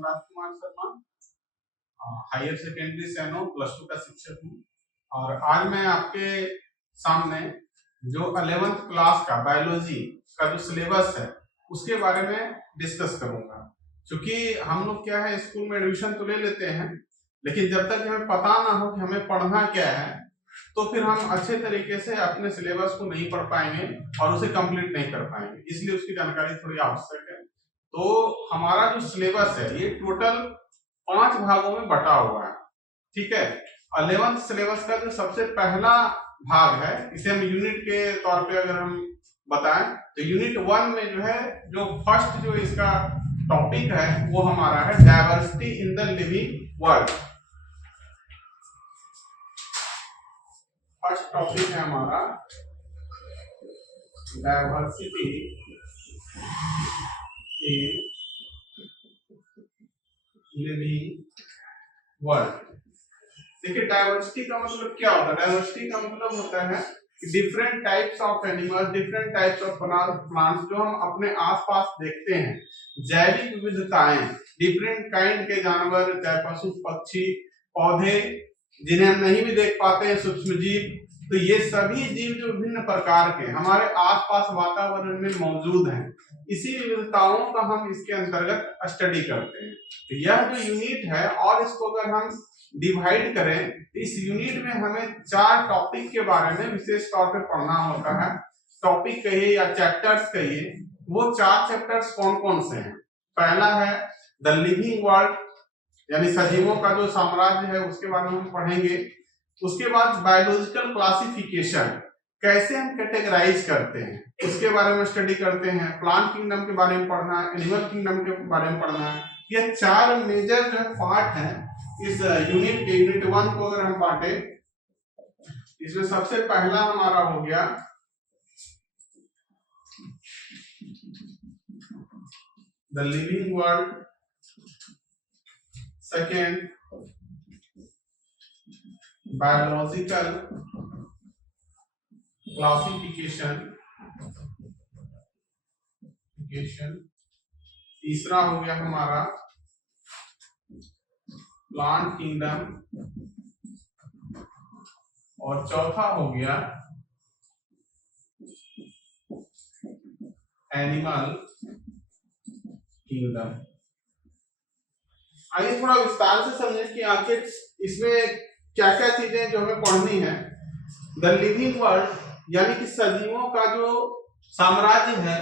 Rajkumar Sharma, higher secondary सैनो +2 का शिक्षक हूँ। और आज मैं आपके सामने जो 11th क्लास का बायोलॉजी का जो सिलेबस है उसके बारे में डिस्कस करूंगा। क्योंकि हम लोग क्या है, स्कूल में एडमिशन तो ले लेते हैं, लेकिन जब तक हमें पता ना हो कि हमें पढ़ना क्या है तो फिर हम अच्छे तरीके से अपने सिलेबस को नहीं पढ़ पाएंगे और उसे कंप्लीट नहीं कर पाएंगे। इसलिए उसकी जानकारी थोड़ी आवश्यक है। तो हमारा जो सिलेबस है ये टोटल 5 भागों में बटा हुआ है, ठीक है। 11th सिलेबस का जो सबसे पहला भाग है, इसे हम यूनिट के तौर पे अगर हम बताएं तो यूनिट 1 में जो है, जो फर्स्ट जो इसका टॉपिक है वो हमारा है diversity in the living world. First topic है हमारा डायवर्सिटी इन लिविंग वर्ल्ड। देखिए, डायवर्सिटी का मतलब क्या होता है? डायवर्सिटी का मतलब होता है कि different types of animals, different types of plants जो हम अपने आसपास देखते हैं, जैविक विविधताएं, डिफरेंट काइंड के जानवर, चाहे पशु पक्षी पौधे जिन्हें हम नहीं भी देख पाते हैं, सूक्ष्म जीव, तो ये सभी जीव जो विभिन्न प्रकार के हमारे आसपास वातावरण में मौजूद हैं, इसी विविधताओं का हम इसके अंतर्गत स्टडी करते हैं। तो यह जो यूनिट है, और इसको अगर हम डिवाइड करें तो इस यूनिट में हमें 4 टॉपिक के बारे में विशेष तौर पे पढ़ना होता है। टॉपिक कहिए या चैप्टर्स कहिए, वो 4 चैप्टर्स कौन कौन से हैं? पहला है द लिविंग वर्ल्ड, यानी सजीवों का जो साम्राज्य है उसके बारे में हम पढ़ेंगे। उसके बाद बायोलॉजिकल क्लासिफिकेशन, कैसे हम कैटेगराइज करते हैं उसके बारे में स्टडी करते हैं। प्लांट किंगडम के बारे में पढ़ना है, एनिमल किंगडम के बारे में पढ़ना है। ये 4 मेजर जो पार्ट हैं इस यूनिट के। यूनिट 1 को अगर हम बांटे, इसमें सबसे पहला हमारा हो गया the living world, second biological classification, तीसरा हो गया हमारा प्लांट किंगडम, और चौथा हो गया एनिमल किंगडम। आइए थोड़ा विस्तार से समझें कि आखिर इसमें क्या क्या चीजें जो हमें पढ़नी है। द लिविंग वर्ल्ड यानी कि सजीवों का जो साम्राज्य है,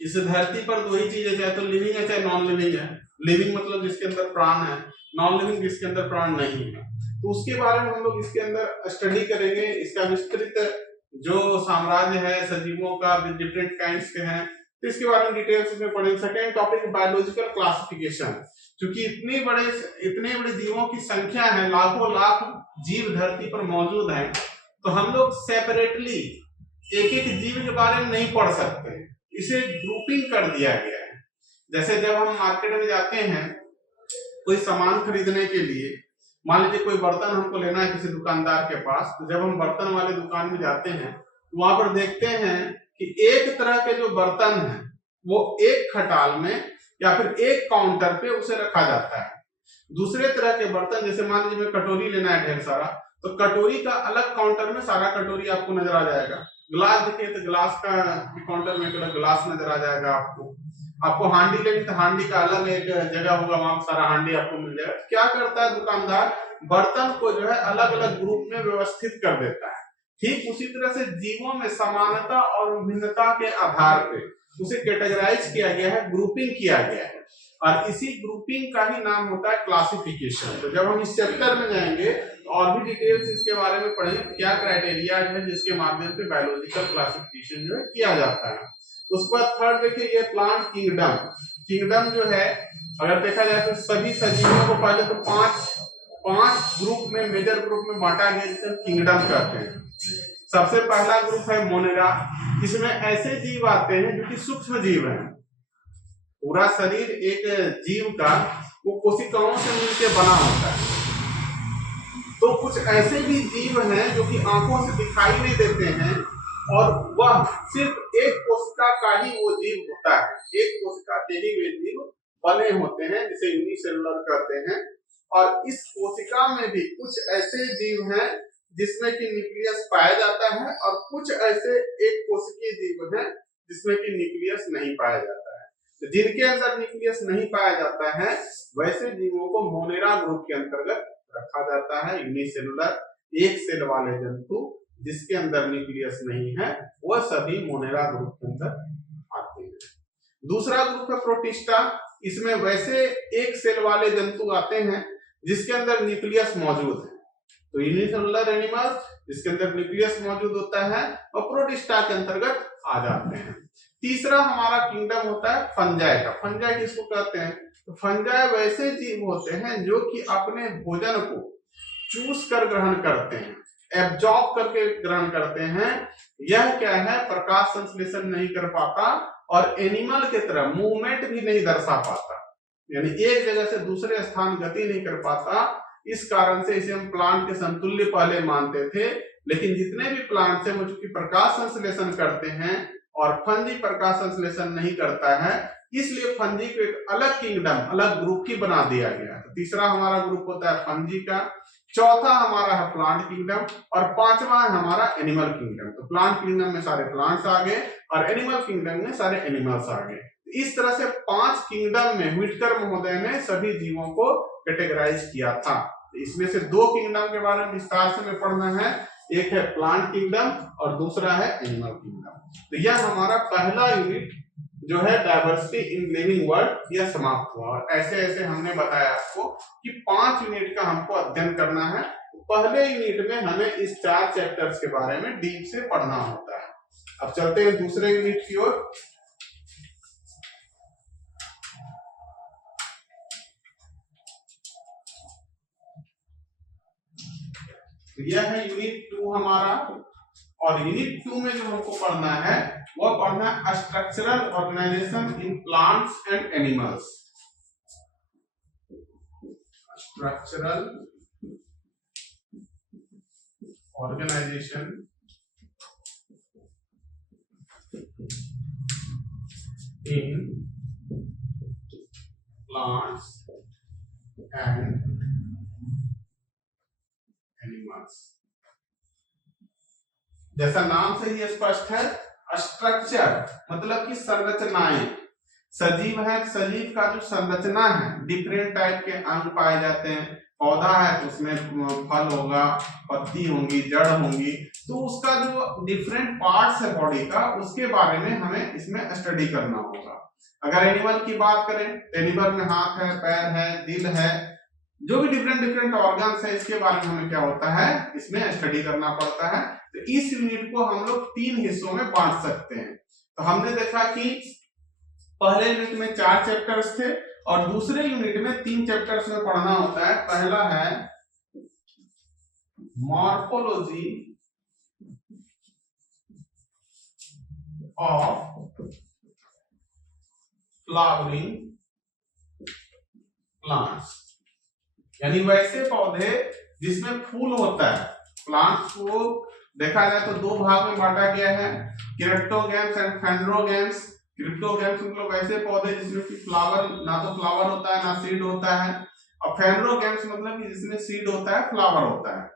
इस धरती पर 2 ही चीजें, चाहे तो लिविंग है चाहे नॉन लिविंग है। लिविंग मतलब जिसके अंदर प्राण है, नॉन लिविंग जिसके अंदर प्राण नहीं है। तो उसके बारे में हम लोग इसके अंदर स्टडी करेंगे। इसका विस्तृत जो साम्राज्य है सजीवों का, डिफरेंट काइंड्स के हैं, तो इसके बारे में डिटेल्स में पढ़ेंगे। सेकेंड टॉपिक बायोलॉजिकल क्लासिफिकेशन, क्योंकि इतने बड़े जीवों की संख्या है, लाखों लाख जीव धरती पर मौजूद हैं, तो हम लोग सेपरेटली एक एक जीव के बारे में नहीं पढ़ सकते, इसे ग्रुपिंग कर दिया गया है। जैसे जब हम मार्केट में जाते हैं कोई सामान खरीदने के लिए, मान लीजिए कोई बर्तन हमको लेना है किसी दुकानदार के पास, तो जब हम बर्तन वाले दुकान में जाते हैं तो वहां पर देखते हैं कि एक तरह के जो बर्तन है वो एक खटाल में या फिर एक काउंटर पे उसे रखा जाता है। दूसरे तरह के बर्तन, जैसे मान लीजिए कटोरी लेना है ढेर सारा, तो कटोरी का अलग काउंटर में सारा कटोरी आपको नजर आ जाएगा। गिलास देखिए तो गिलास का काउंटर में अलग गिलास नजर आ जाएगा आपको हांडी लेनी तो हांडी का अलग एक जगह होगा, वहां सारा हांडी आपको मिल जाएगा। क्या करता है दुकानदार, बर्तन को जो है अलग अलग ग्रुप में व्यवस्थित कर देता है। ठीक उसी तरह से जीवों में समानता और विभिन्नता के आधार पे उसे कैटेगराइज किया गया है, ग्रुपिंग किया गया है, और इसी ग्रुपिंग का ही नाम होता है क्लासिफिकेशन। तो जब हम इस चैप्टर में जाएंगे तो और भी डिटेल्स इसके बारे में पढ़ेंगे, क्या क्राइटेरिया है जिसके माध्यम से बायोलॉजिकल क्लासिफिकेशन जो है किया जाता है। उसके बाद थर्ड देखिए, ये प्लांट किंगडम। किंगडम जो है अगर देखा जाए तो सभी सजीवों को पहले तो पांच ग्रुप में, मेजर ग्रुप में बांटा गया, जिसे किंगडम कहते हैं। सबसे पहला ग्रुप है मोनेरा। इसमें ऐसे जीव आते हैं जो कि सूक्ष्म जीव हैं। पूरा शरीर एक जीव का वो कोशिकाओं से मिलकर बना होता है। तो कुछ ऐसे भी जीव हैं जो कि आंखों से दिखाई नहीं देते हैं, और वह सिर्फ एक कोशिका का ही वो जीव होता है, एक कोशिका के ही वे जीव बने होते हैं जिसे यूनिसेलुलर कहते हैं। और इस कोशिका में भी कुछ ऐसे जीव हैं जिसमें कि न्यूक्लियस पाया जाता है और कुछ ऐसे एक कोशिकीय जीव हैं जिसमें कि न्यूक्लियस नहीं पाया जाता है। तो जिनके अंदर न्यूक्लियस नहीं पाया जाता है वैसे जीवों को मोनेरा ग्रुप के अंतर्गत रखा जाता है। यूनिसेलुलर एक सेल वाले जंतु जिसके अंदर न्यूक्लियस नहीं है वह सभी मोनेरा ग्रुप के अंदर आते हैं। दूसरा ग्रुप है प्रोटिस्टा। इसमें वैसे एक सेल वाले जंतु आते हैं जिसके अंदर न्यूक्लियस मौजूद है। तो यूनिसेलुलर एनिमल्स जिसके अंदर न्यूक्लियस मौजूद होता है और प्रोटिस्टा के अंतर्गत आ जाते हैं। तीसरा हमारा किंगडम होता है फंजाई का। फंजाई किसको कहते हैं? तो फंजाई वैसे जीव होते हैं जो कि अपने भोजन को चूस कर ग्रहण करते हैं, एब्जॉर्ब करके ग्रहण करते हैं। यह क्या है, प्रकाश संश्लेषण नहीं कर पाता और एनिमल के तरह मूवमेंट भी नहीं दर्शा पाता, यानी एक जगह से दूसरे स्थान गति नहीं कर पाता। इस कारण से इसे हम प्लांट के समतुल्य पहले मानते थे, लेकिन जितने भी प्लांट है वो चूंकि प्रकाश संश्लेषण करते हैं और फंजी प्रकाश संश्लेषण नहीं करता है, इसलिए फंजी को एक अलग किंगडम, अलग ग्रुप की बना दिया गया। तो तीसरा हमारा ग्रुप होता है फंजी का, चौथा हमारा है प्लांट किंगडम और पांचवा है हमारा एनिमल किंगडम। तो प्लांट किंगडम में सारे प्लांट्स आ गए और एनिमल किंगडम में सारे एनिमल्स आ गए। इस तरह से 5 किंगडम में व्हिटकर महोदय ने सभी जीवों को कैटेगराइज किया था। इसमें से 2 किंगडम के बारे में विस्तार से में पढ़ना है, एक है प्लांट किंगडम और दूसरा है एनिमल किंगडम। तो यह हमारा पहला यूनिट जो है डायवर्सिटी इन लिविंग वर्ल्ड यह समाप्त हुआ। और ऐसे ऐसे हमने बताया आपको कि 5 यूनिट का हमको अध्ययन करना है। पहले यूनिट में हमें इस 4 चैप्टर्स के बारे में डीप से पढ़ना होता है। अब चलते हैं दूसरे यूनिट की ओर। तो यह है यूनिट 2 हमारा, और यूनिट 2 में जो हमको पढ़ना है वह पढ़ना है structural organisation in plants and animals. Structural organisation in plants and animals. जैसा नाम से ही स्पष्ट है, स्ट्रक्चर मतलब कि संरचनाएं। सजीव है, सजीव का जो संरचना है, डिफरेंट टाइप के अंग पाए जाते हैं। पौधा है तो उसमें फल होगा, पत्ती होंगी, जड़ होंगी, तो उसका जो डिफरेंट पार्ट्स है बॉडी का, उसके बारे में हमें इसमें स्टडी करना होगा। अगर एनिमल की बात करें तो एनिमल में हाथ है, पैर है, दिल है, जो भी डिफरेंट ऑर्गन्स है, इसके बारे में हमें क्या होता है, इसमें स्टडी करना पड़ता है। तो इस यूनिट को हम लोग 3 हिस्सों में बांट सकते हैं। तो हमने देखा कि पहले यूनिट में 4 चैप्टर्स थे और दूसरे यूनिट में 3 चैप्टर्स में पढ़ना होता है। पहला है मॉर्फोलॉजी ऑफ फ्लावरिंग प्लांट्स, यानी वैसे पौधे जिसमें फूल होता है। प्लांट्स को देखा जाए तो 2 भाग में बांटा गया है, क्रिप्टोगैम्स एंड फेंड्रोगैम्स। क्रिप्टोगैम्स मतलब वैसे पौधे जिसमें कि फ्लावर, ना तो फ्लावर होता है ना सीड होता है, और फेंड्रोगैम्स मतलब कि जिसमें सीड होता है, फ्लावर होता है।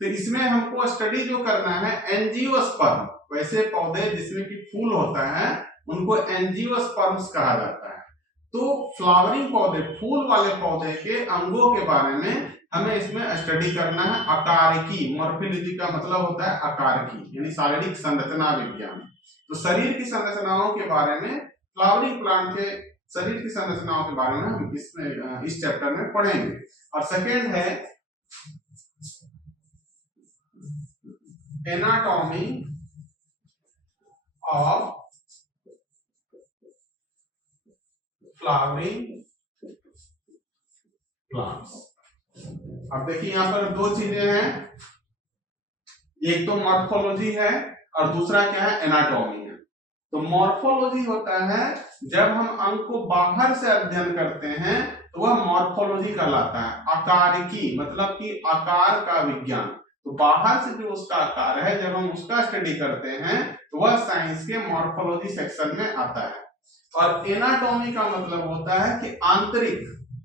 तो इसमें हमको स्टडी जो करना है एंजियोस्पर्म, वैसे पौधे जिसमें कि फूल होता है उनको एंजियोस्पर्म्स कहा जाता है। तो फ्लावरिंग पौधे, फूल वाले पौधे के अंगों के बारे में हमें इसमें स्टडी करना है। आकारिकी, मॉर्फोलॉजी का मतलब होता है आकारिकी, यानी शारीरिक संरचना विज्ञान। तो शरीर की संरचनाओं के बारे में, फ्लावरिंग प्लांट के शरीर की संरचनाओं के बारे में हम इस चैप्टर में पढ़ेंगे। और सेकेंड है एनाटॉमी ऑफ फ्लावरिंग प्लांट्स। अब देखिए यहाँ पर 2 चीजें हैं, एक तो मॉर्फोलॉजी है और दूसरा क्या है, एनाटॉमी है। तो मॉर्फोलॉजी होता है जब हम अंग को बाहर से अध्ययन करते हैं तो वह मॉर्फोलॉजी कहलाता है। आकारिकी मतलब कि आकार का विज्ञान, तो बाहर से जो उसका आकार है, जब हम उसका स्टडी करते हैं तो वह साइंस के मॉर्फोलॉजी सेक्शन में आता है। और एनाटॉमी का मतलब होता है कि आंतरिक।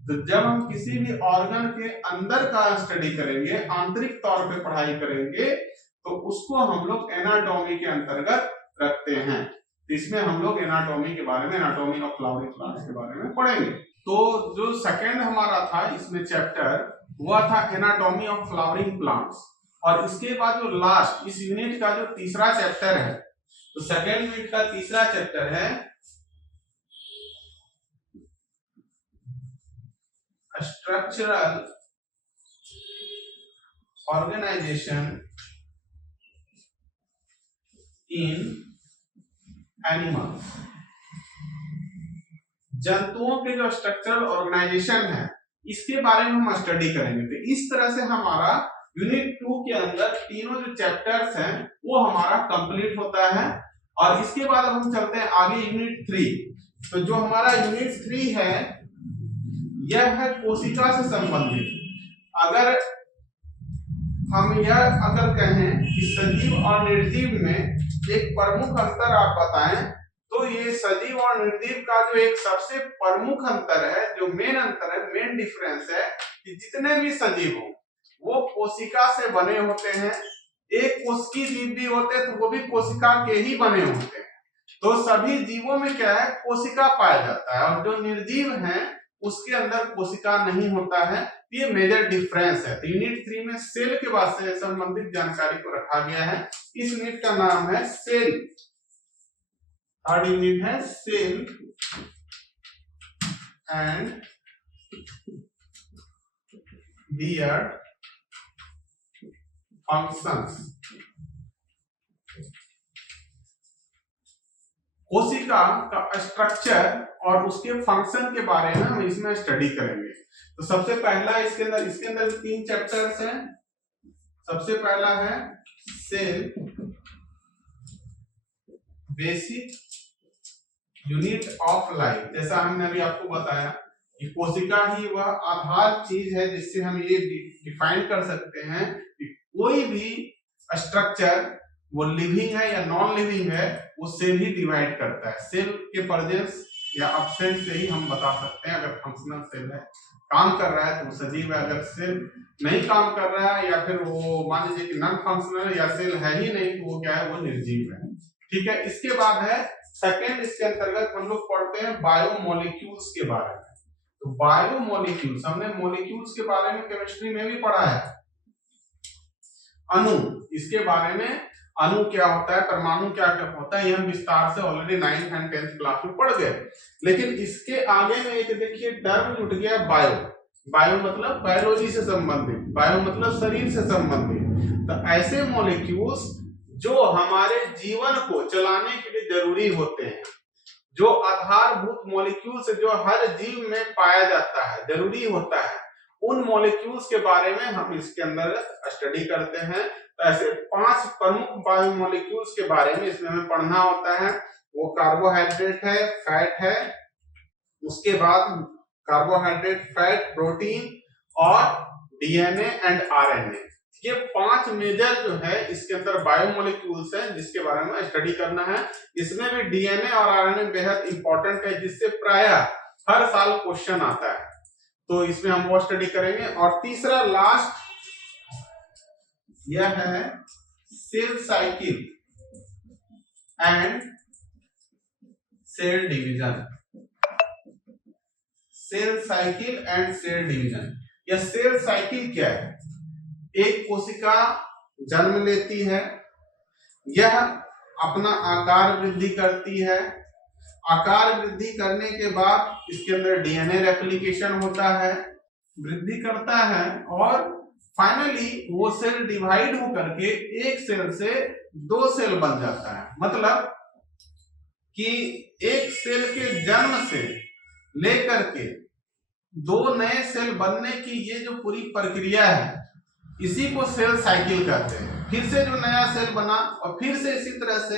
तो जब हम किसी भी ऑर्गन के अंदर का स्टडी करेंगे, आंतरिक तौर पे पढ़ाई करेंगे, तो उसको हम लोग एनाटॉमी के अंतर्गत रखते हैं। तो इसमें हम लोग एनाटॉमी के बारे में, एनाटॉमी ऑफ फ्लावरिंग प्लांट्स के बारे में पढ़ेंगे। तो जो सेकंड हमारा था इसमें चैप्टर, हुआ था एनाटॉमी ऑफ फ्लावरिंग प्लांट्स। और इसके बाद जो लास्ट इस यूनिट का जो तीसरा चैप्टर है, तो सेकंड यूनिट का तीसरा चैप्टर है स्ट्रक्चरल ऑर्गेनाइजेशन इन एनिमल्स। जंतुओं के जो स्ट्रक्चरल ऑर्गेनाइजेशन है, इसके बारे में हम स्टडी करेंगे। तो इस तरह से हमारा यूनिट 2 के अंदर तीनों जो चैप्टर्स हैं वो हमारा कंप्लीट होता है। और इसके बाद अब हम चलते हैं आगे यूनिट 3। तो जो हमारा यूनिट 3 है यह है कोशिका से संबंधित। अगर हम यह कहें कि सजीव और निर्जीव में एक प्रमुख अंतर आप बताएं, तो ये सजीव और निर्जीव का जो एक सबसे प्रमुख अंतर है, जो मेन अंतर है, मेन डिफरेंस है कि जितने भी सजीव हो वो कोशिका से बने होते हैं। एक कोशिकीय जीव भी होते हैं तो वो भी कोशिका के ही बने होते हैं। तो सभी जीवों में क्या है, कोशिका पाया जाता है। और जो निर्जीव हैं उसके अंदर कोशिका नहीं होता है। ये मेजर डिफरेंस है। तो यूनिट 3 में सेल के बाद से संबंधित जानकारी को रखा गया है। इस यूनिट का नाम है सेल। थर्ड यूनिट है सेल एंड देयर फंक्शंस। कोशिका का स्ट्रक्चर और उसके फंक्शन के बारे में हम इसमें स्टडी करेंगे। तो सबसे पहला इसके अंदर 3 चैप्टर्स हैं। सबसे पहला है cell, basic unit of life. जैसा हमने अभी आपको बताया कि कोशिका ही वह आधार चीज है जिससे हम ये डिफाइन कर सकते हैं कि कोई भी स्ट्रक्चर वो लिविंग है या नॉन लिविंग है, वो सेल ही डिवाइड करता है। सेल के प्रेजेंस या एब्सेंस से ही हम बता सकते हैं। अगर फंक्शनल सेल है, काम कर रहा है तो वो सजीव है। अगर सेल नहीं काम कर रहा है या फिर वो मान लीजिए कि नॉन फंक्शनल या सेल है ही नहीं, तो वो क्या है, वो निर्जीव है। ठीक है। इसके बाद है सेकंड, इसके अंतर्गत हम लोग पढ़ते हैं बायोमोलिक्यूल्स के बारे में। तो बायोमोलिक्यूल्स, हमने मोलिक्यूल्स के बारे में केमिस्ट्री में भी पढ़ा है। अणु, इसके बारे में अणु क्या होता है, परमाणु क्या क्या होता है, ये हम विस्तार से already 9th and 10th class में पढ़ गए। लेकिन इसके आगे में एक देखिए टर्म जुट गया, बायो। बायो मतलब बायोलॉजी से संबंधित, बायो मतलब शरीर से संबंधित। तो ऐसे मॉलिक्यूल्स जो हमारे जीवन को चलाने के लिए जरूरी होते हैं, जो आधारभूत मॉलिक्यूल्स जो हर जीव में पाया जाता है, जरूरी होता है, उन मॉलिक्यूल्स के बारे में हम इसके अंदर स्टडी करते हैं। तो ऐसे 5 प्रमुख बायोमोलिक्यूल्स के बारे में इसमें हमें पढ़ना होता है। वो कार्बोहाइड्रेट है, फैट है, उसके बाद कार्बोहाइड्रेट, फैट, प्रोटीन और डीएनए एंड आरएनए। ये 5 मेजर जो है इसके अंदर बायोमोलिक्यूल्स हैं जिसके बारे में स्टडी करना है। इसमें भी डीएनए और आरएनए बेहद इंपॉर्टेंट है, जिससे प्रायः हर साल क्वेश्चन आता है। तो इसमें हम वो स्टडी करेंगे। और तीसरा लास्ट यह है cell cycle and cell division. Cell cycle and cell division. यह सेल साइकिल क्या है? एक कोशिका जन्म लेती है, यह अपना आकार वृद्धि करती है। आकार वृद्धि करने के बाद इसके अंदर डीएनए रेप्लिकेशन होता है, वृद्धि करता है और फाइनली वो सेल डिवाइड होकर के एक सेल से 2 सेल बन जाता है। मतलब कि एक सेल के जन्म से लेकर के 2 नए सेल बनने की ये जो पूरी प्रक्रिया है, इसी को सेल साइकिल कहते हैं। फिर से जो नया सेल बना और फिर से इसी तरह से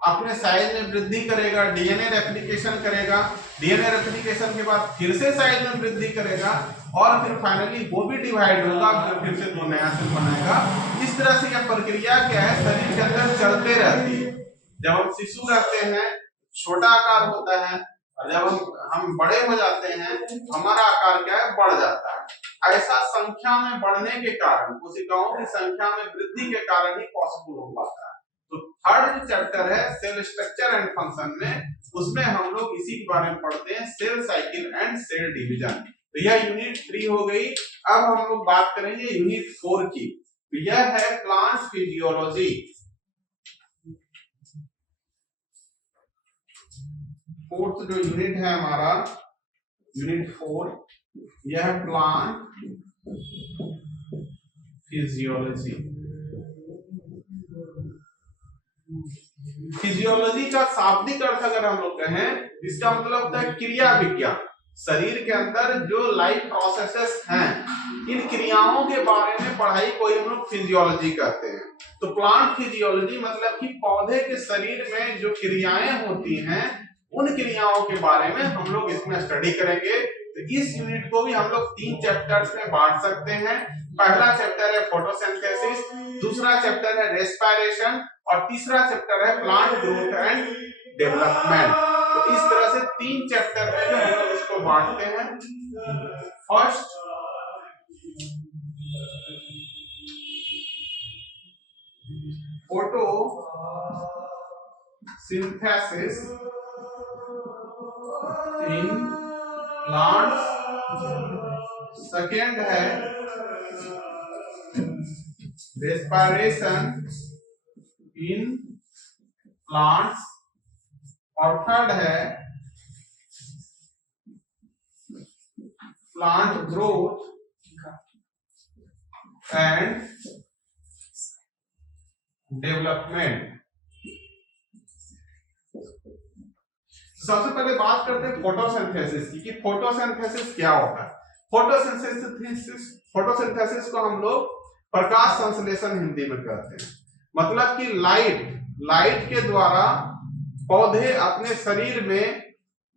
अपने साइज में वृद्धि करेगा, डीएनए रेप्लिकेशन करेगा, डीएनए रेप्लिकेशन के बाद फिर से साइज में वृद्धि करेगा और फिर फाइनली वो भी डिवाइड होगा, फिर से 2 नया सेल बनाएगा। इस तरह से यह प्रक्रिया क्या है, शरीर के अंदर चलते रहती है। जब हम शिशु रहते हैं, छोटा आकार होता है, और जब हम बड़े हो जाते हैं हमारा आकार क्या है, बढ़ जाता है। ऐसा संख्या में बढ़ने के कारण, कोशिकाओं की संख्या में वृद्धि के कारण ही पॉसिबल हो पाता है। तो थर्ड जो चैप्टर है सेल स्ट्रक्चर एंड फंक्शन में, उसमें हम लोग इसी के बारे में पढ़ते हैं, cell cycle and cell division. तो यह यूनिट 3 हो गई। अब हम लोग बात करेंगे यूनिट 4 की। तो यह है प्लांट फिजियोलॉजी। फोर्थ जो यूनिट है हमारा, यूनिट 4, यह है प्लांट फिजियोलॉजी। फिजियोलॉजी का शाब्दिक अर्थ अगर हम लोग कहें, इसका मतलब होता है क्रिया विज्ञान। शरीर के अंदर जो लाइफ प्रोसेसेस हैं, इन क्रियाओं के बारे में पढ़ाई को हम लोग फिजियोलॉजी कहते हैं। तो प्लांट फिजियोलॉजी मतलब कि पौधे के शरीर में जो क्रियाएं होती हैं, उन क्रियाओं के बारे में हम लोग इसमें स्टडी करेंगे। तो इस यूनिट को भी हम लोग 3 चैप्टर्स में बांट सकते हैं। पहला चैप्टर है फोटोसिंथेसिस, दूसरा चैप्टर है रेस्पिरेशन और तीसरा चैप्टर है प्लांट ग्रोथ एंड डेवलपमेंट। तो इस तरह से 3 चैप्टर में जो हम लोग इसको बांटते हैं। First photo synthesis in plants, second है रेस्पिरेशन इन प्लांट्स और थर्ड है प्लांट ग्रोथ एंड डेवलपमेंट। सबसे पहले बात करते हैं फोटोसिंथेसिस की, कि फोटोसिंथेसिस क्या होता है। फोटोसिंथेसिस को हम लोग प्रकाश संश्लेषण हिंदी में कहते हैं। मतलब कि लाइट के द्वारा पौधे अपने शरीर में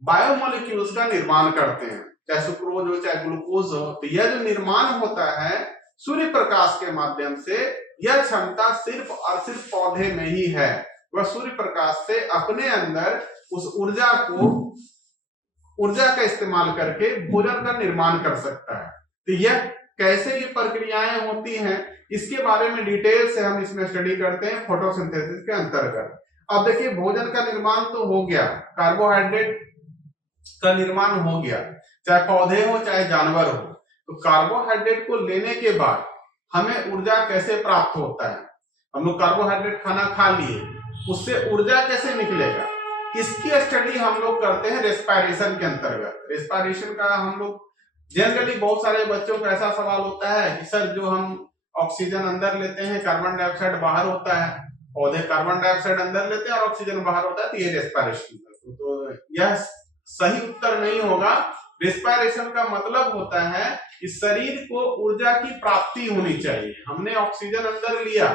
बायोमोलिक्यूल्स का निर्माण करते हैं, चाहे सुक्रोज हो चाहे ग्लूकोज हो। तो यह जो निर्माण होता है सूर्य प्रकाश के माध्यम से, यह क्षमता सिर्फ और सिर्फ पौधे में ही है। वह सूर्य प्रकाश से अपने अंदर उस ऊर्जा का इस्तेमाल करके भोजन का निर्माण कर सकता है। तो यह कैसे ये प्रक्रियाएं होती हैं, इसके बारे में डिटेल से हम इसमें स्टडी करते हैं फोटोसिंथेसिस के अंतर्गत। अब देखिए, भोजन का निर्माण तो हो गया, कार्बोहाइड्रेट का निर्माण हो गया, चाहे पौधे हो चाहे जानवर हो। तो कार्बोहाइड्रेट को लेने के बाद हमें ऊर्जा कैसे प्राप्त होता है। हम लोग कार्बोहाइड्रेट खाना खा लिए, उससे ऊर्जा कैसे निकलेगा, इसकी स्टडी हम लोग करते हैं रेस्पिरेशन के अंतर्गत। रेस्पिरेशन का हम लोग जनरली, बहुत सारे बच्चों का ऐसा सवाल होता है कि सर जो हम ऑक्सीजन अंदर लेते हैं, कार्बन डाइऑक्साइड बाहर होता है, पौधे कार्बन डाइऑक्साइड अंदर लेते हैं और ऑक्सीजन बाहर होता है, तो ये रेस्पिरेशन। तो यह सही उत्तर नहीं होगा। रेस्पिरेशन का मतलब होता है कि शरीर को ऊर्जा की प्राप्ति होनी चाहिए। हमने ऑक्सीजन अंदर लिया,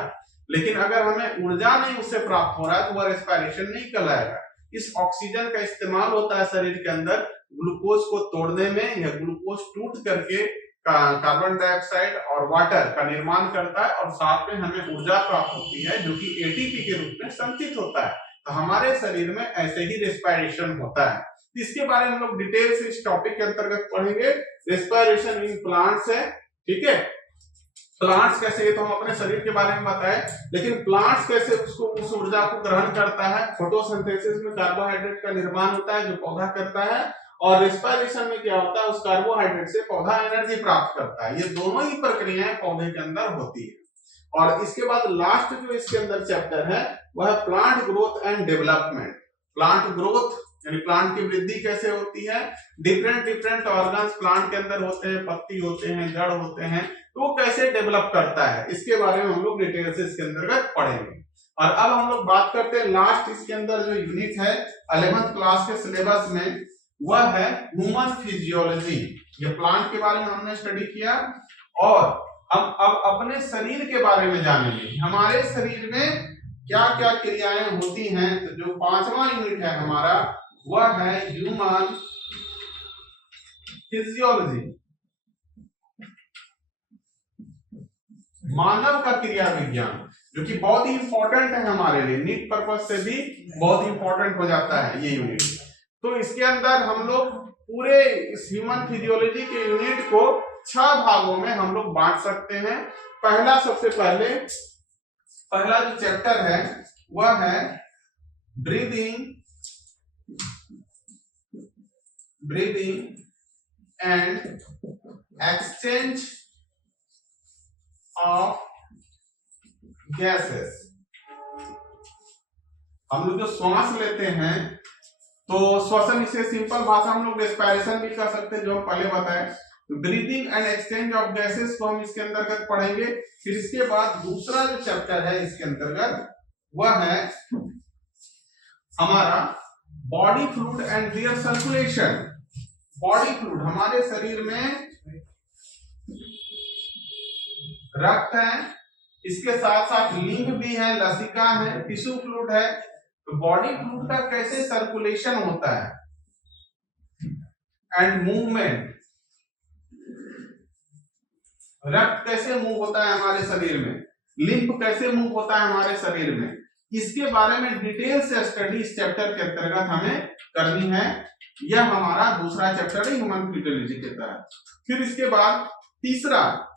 लेकिन अगर हमें ऊर्जा नहीं उससे प्राप्त हो रहा है तो वह रेस्पिरेशन नहीं कहलाएगा। इस ऑक्सीजन का इस्तेमाल होता है शरीर के अंदर ग्लूकोज को तोड़ने में। यह ग्लूकोज टूट करके कार्बन डाइऑक्साइड और वाटर का निर्माण करता है और साथ में हमें ऊर्जा प्राप्त होती है, जो कि एटीपी के रूप में संचित होता है। तो हमारे शरीर में ऐसे ही रेस्पिरेशन होता है। इसके बारे में हम लोग डिटेल से इस टॉपिक के अंतर्गत पढ़ेंगे। रेस्पिरेशन इन प्लांट्स है, ठीक है। प्लांट्स कैसे, ये तो हम अपने शरीर के बारे में बताए, लेकिन प्लांट्स कैसे उसको उस ऊर्जा को ग्रहण करता है। फोटोसिंथेसिस में कार्बोहाइड्रेट का निर्माण होता है जो पौधा करता है, और रेस्पिरेशन में क्या होता है, उस कार्बोहाइड्रेट से पौधा एनर्जी प्राप्त करता है। ये दोनों ही प्रक्रियाएं पौधे के अंदर होती है। और इसके बाद लास्ट जो इसके अंदर चैप्टर है वह है plant growth and development. Plant growth यानी प्लांट की वृद्धि कैसे होती है, डिफरेंट ऑर्गन्स प्लांट के अंदर होते हैं, पत्ती होते हैं, जड़ होते हैं, तो वो कैसे डेवलप करता है, इसके बारे में हम लोग डिटेल से इसके अंतर्गत पढ़ेंगे। और अब हम लोग बात करते हैं लास्ट इसके अंदर जो यूनिट है 11th क्लास के सिलेबस में, वह है ह्यूमन फिजियोलॉजी। ये प्लांट के बारे में हमने स्टडी किया, और हम अब अपने शरीर के बारे में जानेंगे। हमारे शरीर में क्या क्या क्रियाएं होती हैं। तो जो 5वां यूनिट है हमारा, वह है ह्यूमन फिजियोलॉजी, मानव का क्रिया विज्ञान, जो कि बहुत ही इंपॉर्टेंट है हमारे लिए, नीट पर्पस से भी बहुत इंपॉर्टेंट हो जाता है ये यूनिट। तो इसके अंदर हम लोग पूरे इस ह्यूमन फिजियोलॉजी के यूनिट को 6 भागों में हम लोग बांट सकते हैं। पहला, सबसे पहले पहला जो चैप्टर है वह है breathing and exchange of gases. हम लोग जो श्वास लेते हैं तो श्वसन, इसे सिंपल भाषा हम लोग रेस्पिरेशन भी कर सकते हैं, जो हम पहले बताए। Breathing and exchange of gases को हम इसके अंतर्गत पढ़ेंगे। फिर इसके बाद दूसरा जो चैप्टर है इसके अंतर्गत वह है हमारा body fluid and their circulation. Body fluid, हमारे शरीर में रक्त है, इसके साथ साथ लिंग भी है, लसिका है, टिश्यू फ्लूइड है। तो बॉडी फ्लूइड का कैसे सर्कुलेशन होता है एंड मूवमेंट, रक्त कैसे मूव होता है हमारे शरीर में, लिम्फ कैसे मूव होता है हमारे शरीर में, इसके बारे में डिटेल से स्टडी इस चैप्टर के अंतर्गत हमें करनी है। यह हमारा दूसरा चैप्टर है ह्यूमन फिजियोलॉजी के तहत। फिर इसके बाद तीसरा,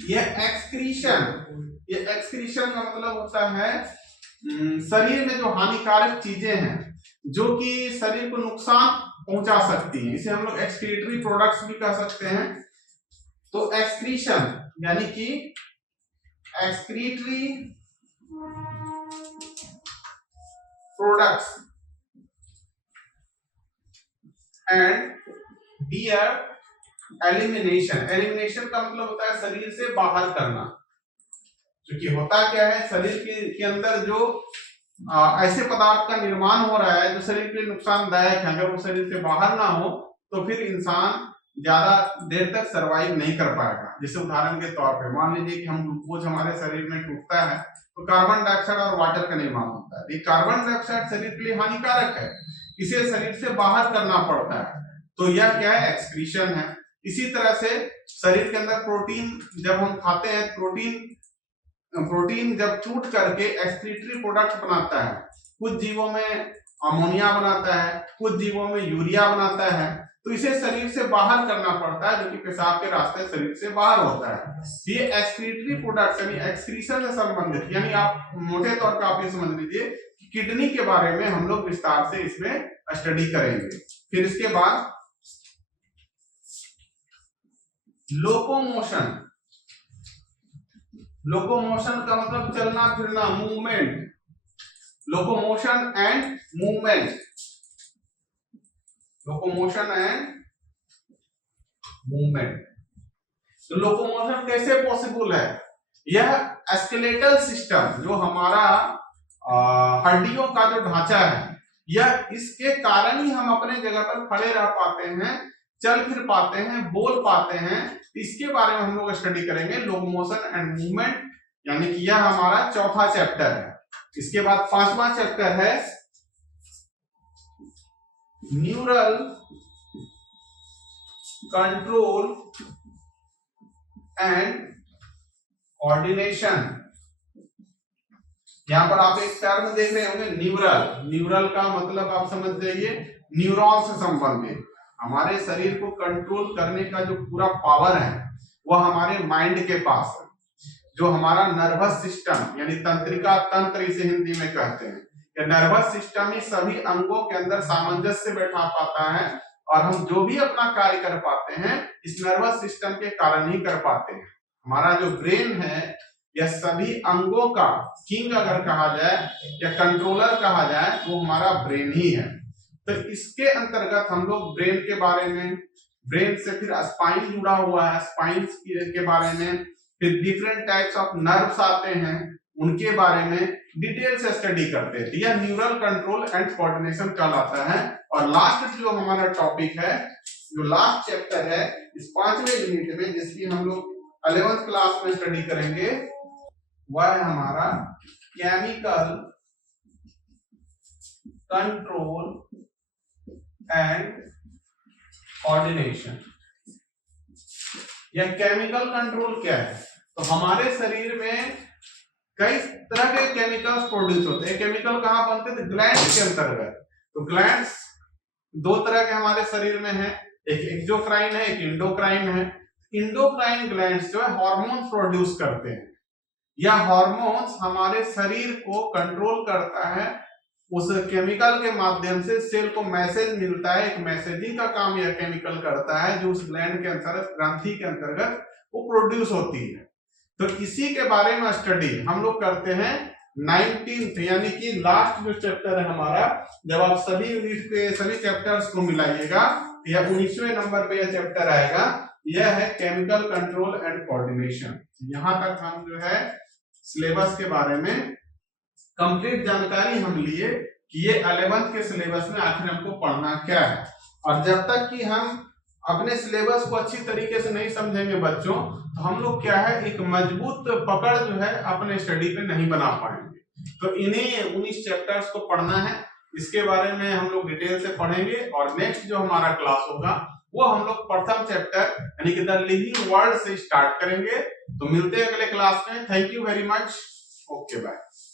यह एक्सक्रीशन का मतलब होता है शरीर में जो हानिकारक चीजें हैं जो कि शरीर को नुकसान पहुंचा सकती हैं, इसे हम लोग एक्सक्रीटरी प्रोडक्ट्स भी कह सकते हैं। तो एक्सक्रीशन यानी कि excretory products and their elimination. Elimination का मतलब होता है शरीर से बाहर करना। क्योंकि होता क्या है, शरीर के अंदर जो ऐसे पदार्थ का निर्माण हो रहा है जो शरीर के लिए नुकसानदायक है, अगर वो शरीर से बाहर ना हो तो फिर इंसान ज्यादा देर तक सरवाइव नहीं कर पाएगा। जैसे उदाहरण के तौर पे मान लीजिए कि हम ग्लूकोज हमारे शरीर में टूटता है तो कार्बन डाइऑक्साइड और वाटर का निर्माण होता है। ये कार्बन डाइऑक्साइड शरीर के लिए हानिकारक है, इसे शरीर से बाहर करना पड़ता है। तो यह क्या है, एक्सक्रीशन है। इसी तरह से शरीर के अंदर प्रोटीन जब हम खाते हैं, प्रोटीन जब टूट करके एक्सक्रीटरी प्रोडक्ट बनाता है, कुछ जीवों में अमोनिया बनाता है, कुछ जीवों में यूरिया बनाता है, तो इसे शरीर से बाहर करना पड़ता है, जो कि पेशाब के रास्ते शरीर से बाहर होता है। ये एक्सक्रीटरी प्रोडक्ट यानी एक्सक्रीशन से संबंधित, यानी आप मोटे तौर पर आप ये समझ लीजिए कि किडनी के बारे में हम लोग विस्तार से इसमें स्टडी करेंगे। फिर इसके बाद लोकोमोशन। लोकोमोशन का मतलब चलना फिरना, movement. Locomotion and movement, locomotion and movement. तो लोकोमोशन कैसे पॉसिबल है? यह स्केलेटल सिस्टम, जो हमारा हड्डियों का जो ढांचा है, यह इसके कारण ही हम अपने जगह पर खड़े रह पाते हैं, चल फिर पाते हैं, बोल पाते हैं। इसके बारे में हम लोग स्टडी करेंगे, लोकोमोशन एंड मूवमेंट, यानी कि यह हमारा चौथा चैप्टर है। इसके बाद पांचवा चैप्टर है न्यूरल कंट्रोल एंड कोऑर्डिनेशन। यहां पर आप एक टर्म देख रहे होंगे, न्यूरल। न्यूरल का मतलब आप समझ जाइए न्यूरॉन से संबंधित। हमारे शरीर को कंट्रोल करने का जो पूरा पावर है वह हमारे माइंड के पास है। जो हमारा नर्वस सिस्टम यानी तंत्रिका तंत्र इसे हिंदी में कहते हैं, ये नर्वस सिस्टम ही सभी अंगों के अंदर सामंजस्य बैठा पाता है, और हम जो भी अपना कार्य कर पाते हैं इस नर्वस सिस्टम के कारण ही कर पाते हैं। हमारा जो ब्रेन है यह सभी अंगों का किंग अगर कहा जाए या कंट्रोलर कहा जाए वो हमारा ब्रेन ही है। तो इसके अंतर्गत हम लोग ब्रेन के बारे में, ब्रेन से फिर स्पाइन जुड़ा हुआ है, स्पाइन के बारे में, फिर डिफरेंट टाइप्स ऑफ नर्व्स आते हैं उनके बारे में डिटेल से स्टडी करते हैं। यह न्यूरल कंट्रोल एंड कोऑर्डिनेशन कहलाता है। और लास्ट जो हमारा टॉपिक है, जो लास्ट चैप्टर है इस 5वें यूनिट में, जिसकी हम लोग 11th क्लास में स्टडी करेंगे, वह है हमारा केमिकल कंट्रोल एंड कोऑर्डिनेशन। यह केमिकल कंट्रोल क्या है? तो हमारे शरीर में कई तरह के केमिकल्स प्रोड्यूस होते हैं। केमिकल कहाँ बनते हैं? ग्लैंड के अंतर्गत। तो ग्लैंड्स दो तरह के हमारे शरीर में है, एक एक्सोक्राइन है, एक इंडोक्राइन है। इंडोक्राइन ग्लैंड्स जो है हार्मोन प्रोड्यूस करते हैं, या हार्मोन्स हमारे शरीर को कंट्रोल करता है। उस केमिकल के माध्यम से सेल को मैसेज मिलता है, एक मैसेजिंग का काम यह केमिकल करता है, जो उस ग्लैंड के अंतर्गत, ग्रंथि के अंतर्गत वो प्रोड्यूस होती है। तो इसी के बारे में स्टडी हम लोग करते हैं 19th, यानी कि लास्ट जो चैप्टर है हमारा, जब आप सभी यूनिट के सभी चैप्टर्स को मिलाइएगा, यह 19वें नंबर पे यह चैप्टर आएगा। यह है केमिकल कंट्रोल एंड कोऑर्डिनेशन। यहां तक हम जो है सिलेबस के बारे में कंप्लीट जानकारी हम लिए कि ये 11th के सिलेबस में आखिर हमको पढ़ना क्या है। और जब तक कि हम अपने सिलेबस को अच्छी तरीके से नहीं समझेंगे बच्चों, तो हम लोग क्या है, एक मजबूत पकड़ जो है अपने स्टडी पे नहीं बना पाएंगे। तो इन्हीं 19 चैप्टर्स को पढ़ना है, इसके बारे में हम लोग डिटेल से पढ़ेंगे। और नेक्स्ट जो हमारा क्लास होगा वो हम लोग प्रथम चैप्टर यानी कि द लिविंग वर्ल्ड से स्टार्ट करेंगे। तो मिलते हैं अगले क्लास में। Thank you very much. Okay bye.